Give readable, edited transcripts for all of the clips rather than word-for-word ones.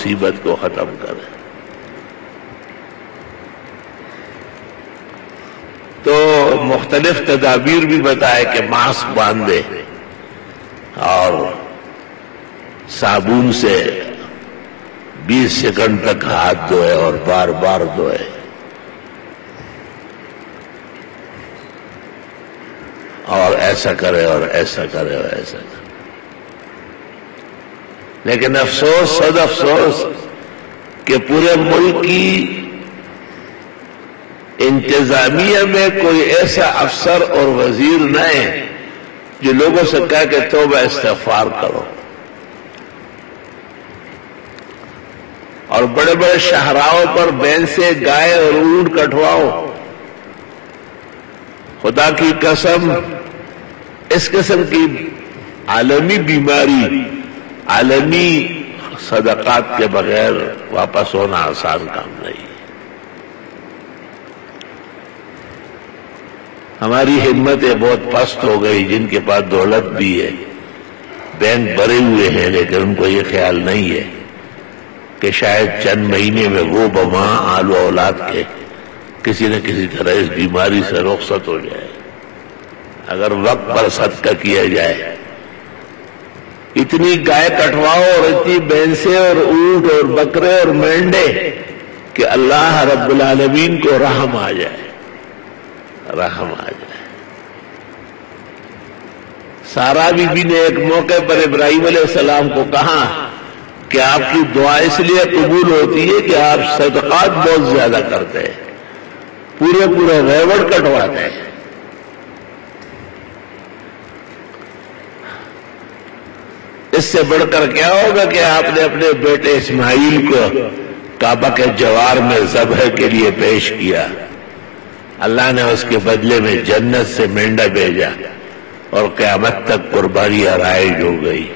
مصیبت کو ختم کرے۔ تو مختلف تدابیر بھی بتائے کہ ماسک باندھے اور صابن سے 20 سیکنڈ تک ہاتھ دھوئے اور بار بار دھوئے۔ اور ایسا کرے اور ایسا کرے اور ایسا کرے۔ لیکن افسوس، صد افسوس کہ پورے ملک کی انتظامیہ میں کوئی ایسا افسر اور وزیر نہ ہے جو لوگوں سے کہہ کہ توبہ استغفار کرو۔ اور بڑے بڑے شاہراہوں پر بین سے گائے اور اونٹ کٹواؤ۔ خدا کی قسم، اس قسم کی عالمی بیماری عالمی صدقات کے بغیر واپس ہونا آسان کام نہیں۔ ہماری ہمتیں بہت پست ہو گئی، جن کے پاس دولت بھی ہے، بینک بھرے ہوئے ہیں، لیکن ان کو یہ خیال نہیں ہے کہ شاید چند مہینے میں وہ بما آل و اولاد کے کسی نہ کسی طرح اس بیماری سے رخصت ہو جائے۔ اگر وقت پر صدقہ کیا جائے، اتنی گائے کٹواؤ اور اتنی بھینسیں اور اونٹ اور بکرے اور مینڈے کہ اللہ رب العالمین کو رحم آ جائے، رحم آ جائے۔ سارا بی بی نے ایک موقع پر ابراہیم علیہ السلام کو کہا کہ آپ کی دعا اس لیے قبول ہوتی ہے کہ آپ صدقات بہت زیادہ کرتے ہیں، پورے ریوڑ کٹواتے ہیں۔ اس سے بڑھ کر کیا ہوگا کہ آپ نے اپنے بیٹے اسماعیل کو کعبہ کے جوار میں ذبح کے لیے پیش کیا، اللہ نے اس کے بدلے میں جنت سے مینڈا بھیجا اور قیامت تک قربانی رائج ہو گئی۔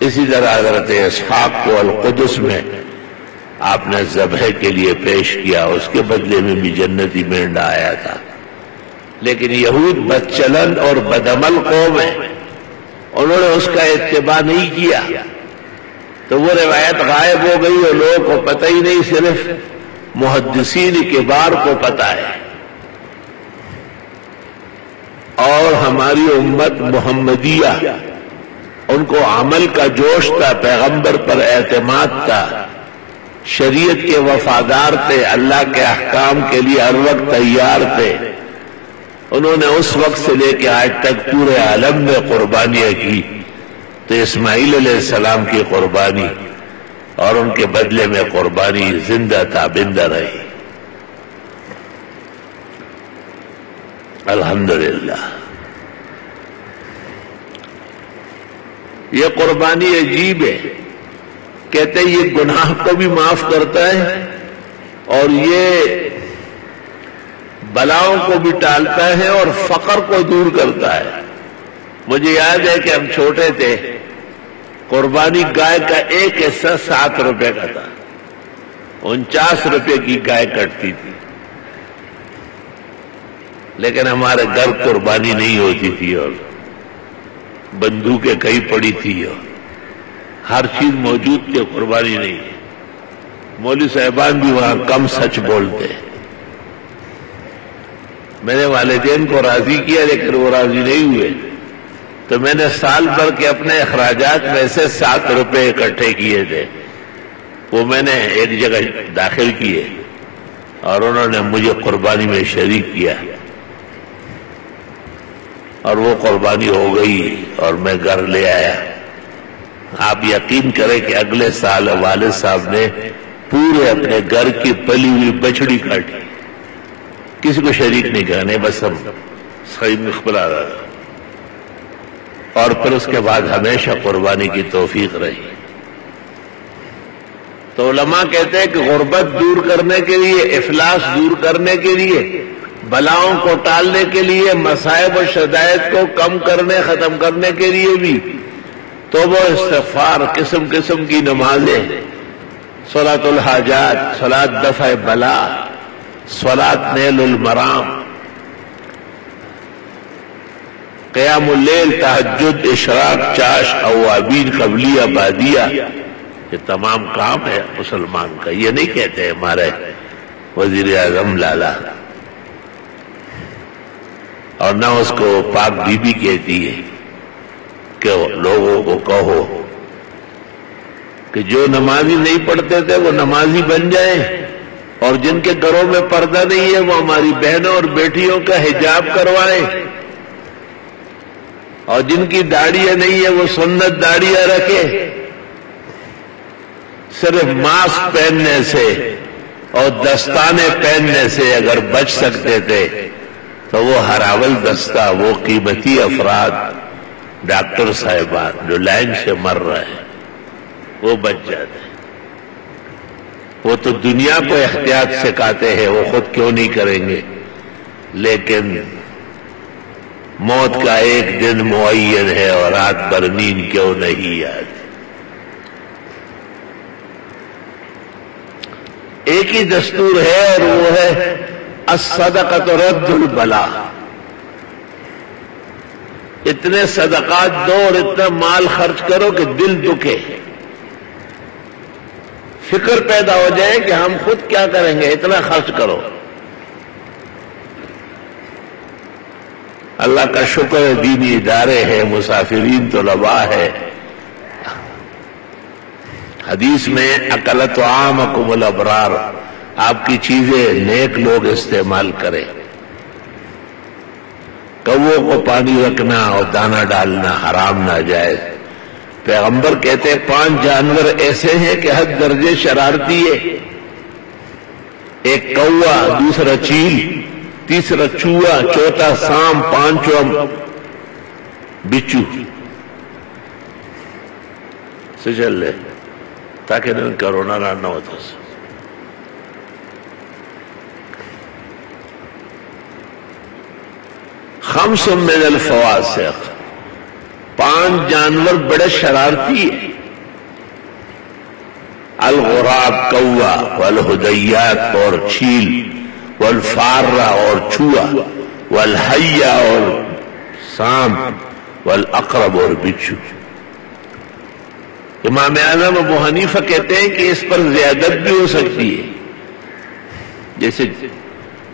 اسی طرح حضرت اسحاق کو القدس میں آپ نے ذبح کے لیے پیش کیا، اس کے بدلے میں بھی جنتی مینڈا آیا تھا۔ لیکن یہود بدچلن اور بدعمل قوم ہے، انہوں نے اس کا اتباع نہیں کیا، تو وہ روایت غائب ہو گئی اور لوگوں کو پتہ ہی نہیں، صرف محدثین کبار کو پتہ ہے۔ اور ہماری امت محمدیہ، ان کو عمل کا جوش تھا، پیغمبر پر اعتماد تھا، شریعت کے وفادار تھے، اللہ کے احکام کے لیے ہر وقت تیار تھے۔ انہوں نے اس وقت سے لے کے آج تک پورے عالم میں قربانیاں کی، تو اسماعیل علیہ السلام کی قربانی اور ان کے بدلے میں قربانی زندہ تابندہ رہی۔ الحمدللہ۔ یہ قربانی عجیب ہے، کہتے ہیں یہ گناہ کو بھی معاف کرتا ہے اور یہ بلاؤں کو بھی ٹالتا ہے اور فقر کو دور کرتا ہے۔ مجھے یاد ہے کہ ہم چھوٹے تھے، قربانی گائے کا ایک حصہ 7 روپے کا تھا، 49 روپے کی گائے کٹتی تھی، لیکن ہمارے گھر قربانی نہیں ہوتی تھی اور بندوقیں کئی پڑی تھی اور ہر چیز موجود تھی، قربانی نہیں ہے۔ مولوی صاحبان بھی وہاں کم سچ بولتے۔ میں نے والدین کو راضی کیا لیکن وہ راضی نہیں ہوئے، تو میں نے سال بھر کے اپنے اخراجات میں سے 7 روپے اکٹھے کیے تھے، وہ میں نے ایک جگہ داخل کیے اور انہوں نے مجھے قربانی میں شریک کیا اور وہ قربانی ہو گئی اور میں گھر لے آیا۔ آپ یقین کریں کہ اگلے سال والد صاحب نے پورے اپنے گھر کی پلی ہوئی بچڑی کاٹی، کسی کو شریک نہیں کرنے، بس ہم صحیح مقبل آ رہا تھا۔ اور پھر اس کے بعد ہمیشہ قربانی کی توفیق رہی۔ تو علماء کہتے ہیں کہ غربت دور کرنے کے لیے، افلاس دور کرنے کے لیے، بلاؤں کو ٹالنے کے لیے، مصائب و شدائد کو کم کرنے، ختم کرنے کے لیے بھی توبہ استغفار، قسم قسم کی نمازیں، صلاۃ الحاجات، صلاۃ دفع بلا، صلاۃ نیل المرام، قیام اللیل، تہجد، اشراق، چاش، اوابین، قبلیہ، بادیہ، یہ تمام کام ہے مسلمان کا. یہ نہیں کہتے ہمارے وزیر اعظم لالا، اور نہ اس کو پاک بی بی کہتی ہے کہ لوگوں کو کہو کہ جو نمازی نہیں پڑھتے تھے وہ نمازی بن جائیں، اور جن کے گھروں میں پردہ نہیں ہے وہ ہماری بہنوں اور بیٹیوں کا حجاب کروائیں، اور جن کی داڑیاں نہیں ہے وہ سنت داڑیاں رکھے. صرف ماسک پہننے سے اور دستانے پہننے سے اگر بچ سکتے تھے تو وہ ہراول دستہ، وہ قیمتی افراد، ڈاکٹر صاحبان جو لائن سے مر رہے ہیں، وہ بچ جاتے ہیں. وہ تو دنیا کو احتیاط سکھاتے ہیں، وہ خود کیوں نہیں کریں گے؟ لیکن موت کا ایک دن معین ہے اور رات بھر نیند کیوں نہیں آتی. ایک ہی دستور ہے اور وہ ہے الصدقۃ رد البلا. اتنے صدقات دو اور اتنا مال خرچ کرو کہ دل دکھے، فکر پیدا ہو جائے کہ ہم خود کیا کریں گے، اتنا خرچ کرو. اللہ کا شکر ہے دینی ادارے ہیں، مسافرین طلباء ہے. حدیث میں اکلت طعامکم الابرار، آپ کی چیزیں نیک لوگ استعمال کریں. کووں کو پانی رکھنا اور دانہ ڈالنا حرام ناجائز. پیغمبر کہتے ہیں 5 جانور ایسے ہیں کہ حد درجے شرارتی ہے. ایک کوا، دوسرا چیل، تیسرا چوہا، چوتھا سام، پانچواں بچو. سے چل لے تاکہ نہ کرونا نہ ہوتا. خمس من الفواسق، 5 جانور بڑے شرارتی ہیں. الغراب کوا، والہدیات اور چھیل، والفارہ اور چوہا، والحیہ اور سانپ، والاقرب اور بچھو. امام اعظم ابو حنیفہ کہتے ہیں کہ اس پر زیادت بھی ہو سکتی ہے، جیسے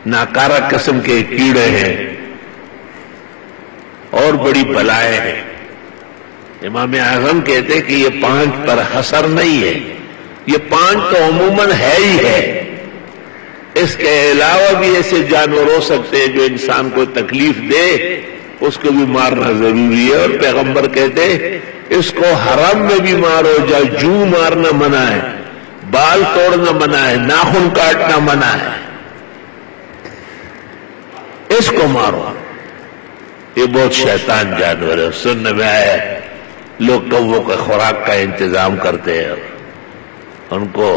ناکارہ قسم کے کیڑے ہیں اور بڑی بلائیں ہیں. امام اعظم کہتے ہیں کہ یہ 5 پر حصر نہیں ہے، یہ 5 تو عموماً ہے ہی ہے. اس کے علاوہ بھی ایسے جانور ہو سکتے ہیں جو انسان کو تکلیف دے، اس کو بھی مارنا ضروری ہے. اور پیغمبر کہتے ہیں اس کو حرم میں بھی مارو، جو مارنا منع ہے، بال توڑنا منع ہے، ناخن کاٹنا منع ہے، اس کو مارو. یہ بہت شیطان جانور ہے. سننے میں آیا ہے لوگ کووں کا خوراک کا انتظام کرتے ہیں، ان کو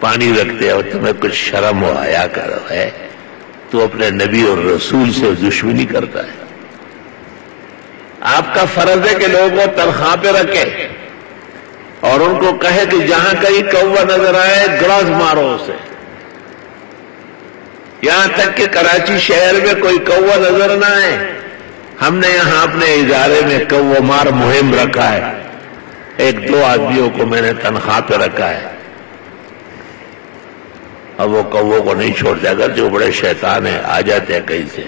پانی رکھتے ہیں. اور تمہیں کچھ شرم و حیا کرو ہے، تو اپنے نبی اور رسول سے دشمنی کرتا ہے. آپ کا فرض ہے کہ لوگوں تنخواہ پہ رکھے اور ان کو کہے کہ جہاں کہیں کوا نظر آئے گرز مارو اسے. یہاں تک کہ کراچی شہر میں کوئی کوا نظر نہ آئے. ہم نے یہاں اپنے ادارے میں کوا مار مہم رکھا ہے. 1-2 آدمیوں کو میں نے تنخواہ پہ رکھا ہے. اب وہ کووں کو نہیں چھوڑتے، اگر جو بڑے شیطان ہیں آ جاتے ہیں کہیں سے.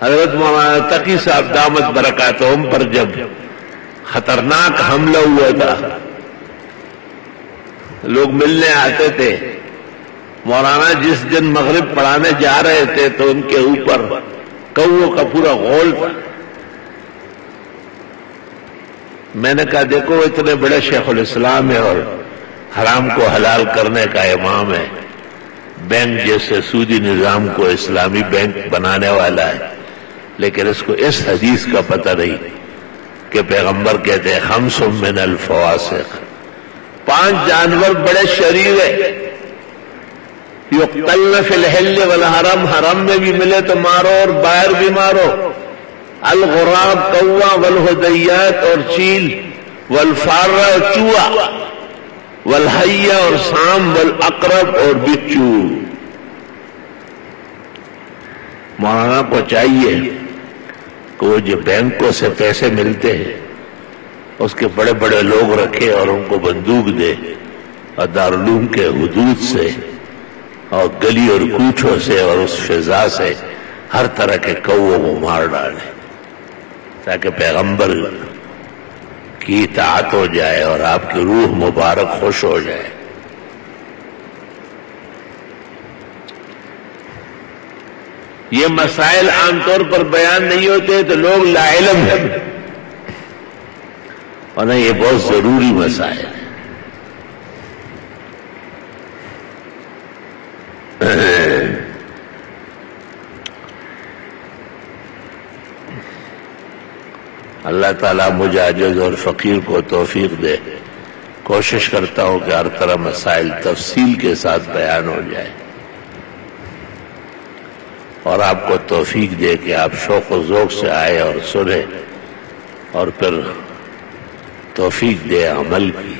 حضرت مولانا تقی صاحب دامت برکاتہم پر جب خطرناک حملہ ہوا تھا، لوگ ملنے آتے تھے. مولانا جس دن مغرب پڑھانے جا رہے تھے تو ان کے اوپر کووں کا پورا غول تھا. میں نے کہا دیکھو اتنے بڑے شیخ الاسلام ہے اور حرام کو حلال کرنے کا امام ہے، بینک جیسے سودی نظام کو اسلامی بینک بنانے والا ہے، لیکن اس کو اس حدیث کا پتہ نہیں کہ پیغمبر کہتے ہیں 5 من الفواسق، 5 جانور بڑے شریر ہیں. یقتلن فی الحل والحرم، حرم میں بھی ملے تو مارو اور باہر بھی مارو. الغراب کوا، والہدیات اور چیل، والفارہ چوہا، والحیہ اور سام، والاقرب اور بچو. مولانا کو چاہیے کہ وہ جو بینکوں سے پیسے ملتے ہیں اس کے بڑے بڑے لوگ رکھے اور ان کو بندوق دے اور دارالعلوم کے حدود سے اور گلی اور کوچوں سے اور اس فضا سے ہر طرح کے کووں کو مار ڈالے تاکہ پیغمبر کی اطاعت ہو جائے اور آپ کی روح مبارک خوش ہو جائے. یہ مسائل عام طور پر بیان نہیں ہوتے تو لوگ لا علم ہیں، ورنہ یہ بہت ضروری مسائل ہیں. اللہ تعالیٰ مجھے عاجز اور فقیر کو توفیق دے. کوشش کرتا ہوں کہ ہر طرح مسائل تفصیل کے ساتھ بیان ہو جائے اور آپ کو توفیق دے کہ آپ شوق و ذوق سے آئے اور سنیں اور پھر توفیق دے عمل کی.